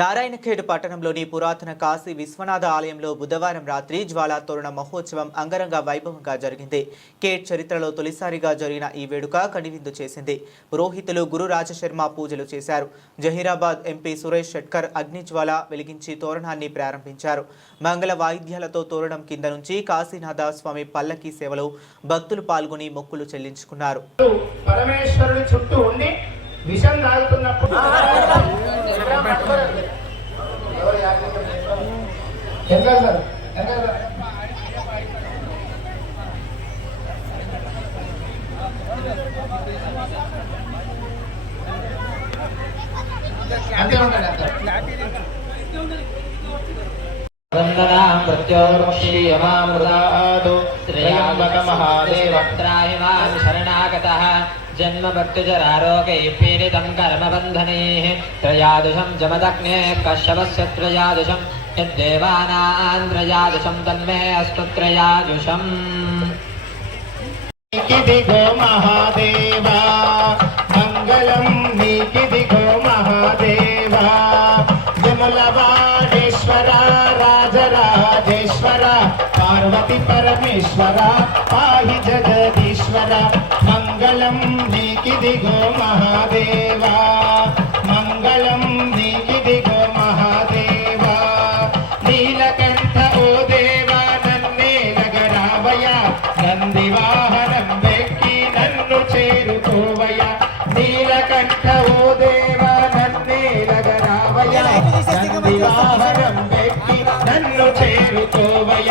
నారాయణఖేడ్ పట్టణంలోని పురాతన కాశీ విశ్వనాథ ఆలయంలో బుధవారం రాత్రి జ్వాలా తోరణ మహోత్సవం అంగరంగ వైభవంగా జరిగింది. కేట్ చరిత్రలో తొలిసారిగా జరిగిన ఈ వేడుక కనువిందు చేసింది. పురోహితులు గురు రాజశర్మ పూజలు చేశారు. జహీరాబాద్ ఎంపీ సురేష్ షెట్కర్ అగ్నిజ్వాల వెలిగించి తోరణాన్ని ప్రారంభించారు. మంగళ వాయిద్యాలతో తోరణం కింద నుంచి కాశీనాథ స్వామి పల్లకి సేవలో భక్తులు పాల్గొని మొక్కులు చెల్లించుకున్నారు. పరమేశ్వరుడు చుట్టూ ఉండి విషం वन्दनां प्रत्योर्मुक्षीयमामृतादो श्रेयाम्बकमहादेवत्रायमां शरणागतः जन्म भक्तिजरारोगे कर्म बंधने त्रयादशम जमदग्ने कश्यपस्य त्रयादृशं तन्मे अस्तु त्रयादृशम्। निकिदिगो महादेवा महादेवा। राजराजेश्वरा, पार्वती परमेश्वरा, पाहि जगदीश्वरा। మంగళం నీకిదిగో మహాదేవా. మంగళం నీకిదిగో మహాదేవా. నీలకంఠ ఓ దేవా నన్నే నగరావయ నంది వాహనం వెక్కి నన్ను చేరుకోవయ నీలకంఠ ఓ దేవా నన్నే నగరావయ నంది వాహనం వెక్కి నన్ను చేరుకోవయ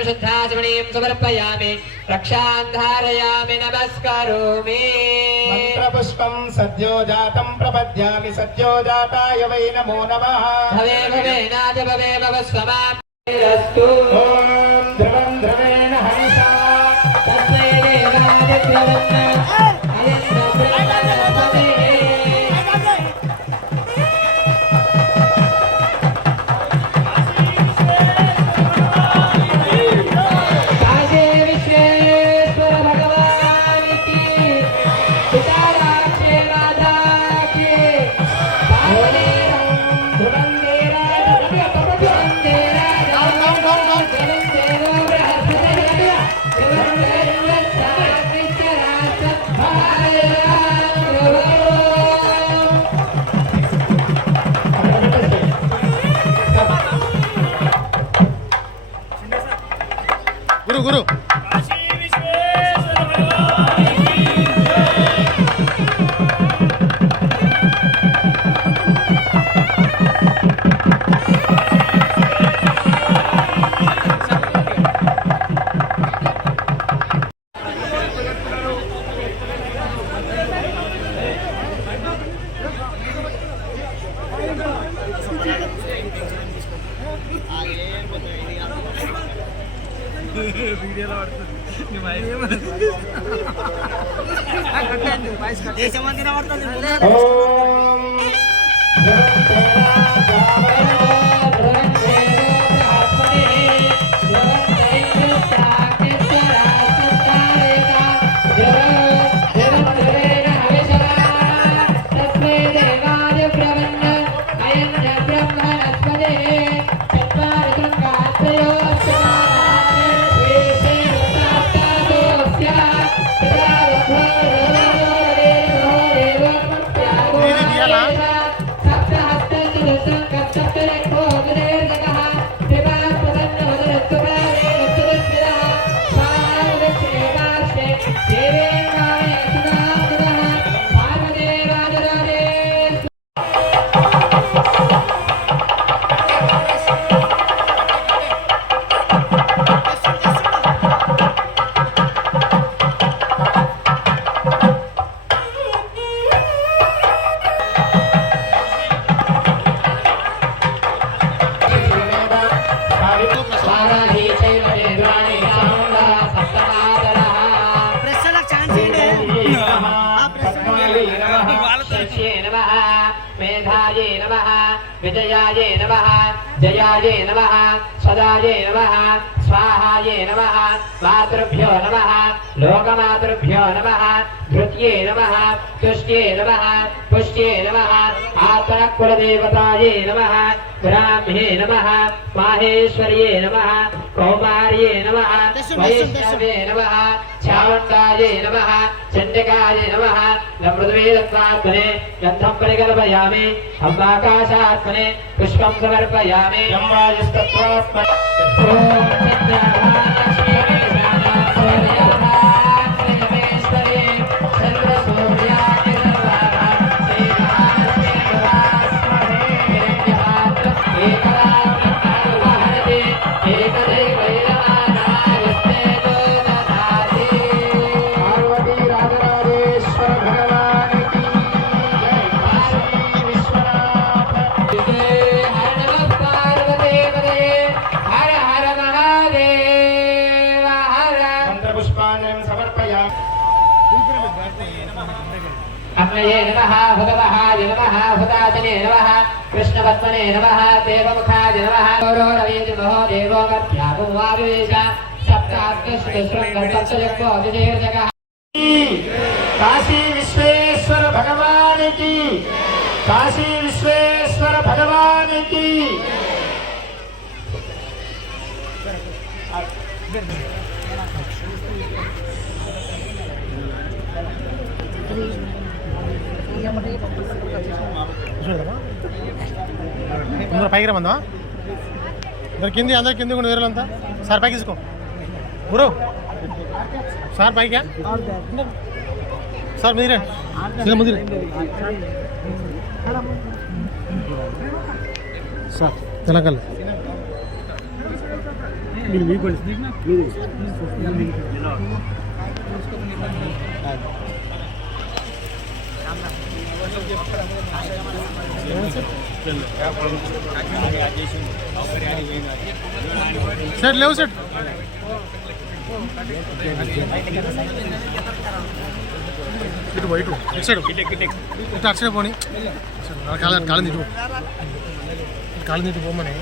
శ్రీమహాలక్ష్మీరమోపాస్వానంతరం శుద్ధాచమణీం సమర్పయామి రక్షాంధారయామి నమస్కరోమి మంత్రపుష్పం సద్యోజాతం ప్రపద్యామి సద్యోజాతాయ వై నమో నమః భవే భవే నాథ భవే భవ స్వమాస్తు ఓం ఓం विजयाय नमः జయాయే నమ సదాయే నమ స్వాహాయే నమ మాతృభ్యో నమ లోకమాతృభ్యో నమ ధృత్యే నమ తుష్ట్యే నమ పుష్ట్యే నమ ఆతరకులదేవతాయే నమ గ్రామ్యే నమ మాహేశ్వర్యే నమ కౌమార్యే నమ వైష్ణవే నమ చాముండాయే నమ చండికాయ నమ నమృతవేదత్వాత్మనే గంధం పరికల్పయామి అంబాకాశాత్మనే పుష్పం సమర్పయామి ब्रह्मा अग्नये नमः हुतवहाय नमः हुताचने नमः, कृष्णपद्मने नमः, देवमुखाय नमः। गौरवरवीति महो देवो मध्यापुवाविवेश सप्तात्मश्रुतिशृङ्गसप्तजग्मोऽतिशेर्जगः काशी विश्वेश्वर भगवान की। काशी विश्वेश्वर भगवान की। అందరూ పైకి రమ్మందా? అందరు కింది అందరు కింది కూడా వేరేలంతా సార్ పైకి తీసుకో. గురు. సార్ పైకా. సార్ మీరే ముందు సార్ తెలంగాణ. సార్ లేవు సార్. ఇటు పో, ఇటు ఇటు సైడ్ ఇటు అటు సైడ్ పోని. కాలం కాలం ఇటు కాలం ఇటు పోమని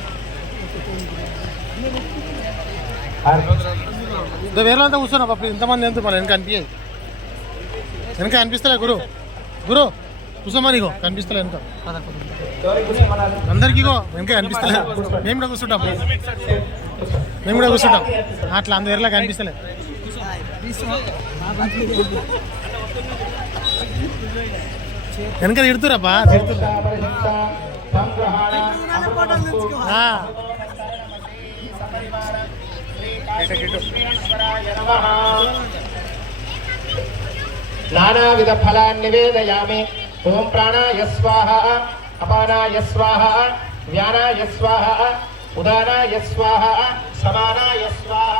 వేరే అంతా కూర్చోనా పాప. ఇంతమంది ఎంత మన వెనక అనిపించదు వెనక అనిపిస్తారా గురు. గురు చూసామా నీకో? కనిపిస్తలే వెనక అందరికీగో వెనక కనిపిస్తలే. మేము కూడా కూర్చుంటాం. మేము కూడా కూర్చుంటాం. అట్లా అందరిలా కనిపిస్తలే. వెనక తిడుతురాపా తిడుతురా ఆ, నానావిధ ఫలాన్ని నివేదయామి. ఓం ప్రాణాయ స్వాహ అపానాయ స్వాహ వ్యానాయ స్వాహ ఉదానాయ స్వాహ సమానాయ స్వాహ.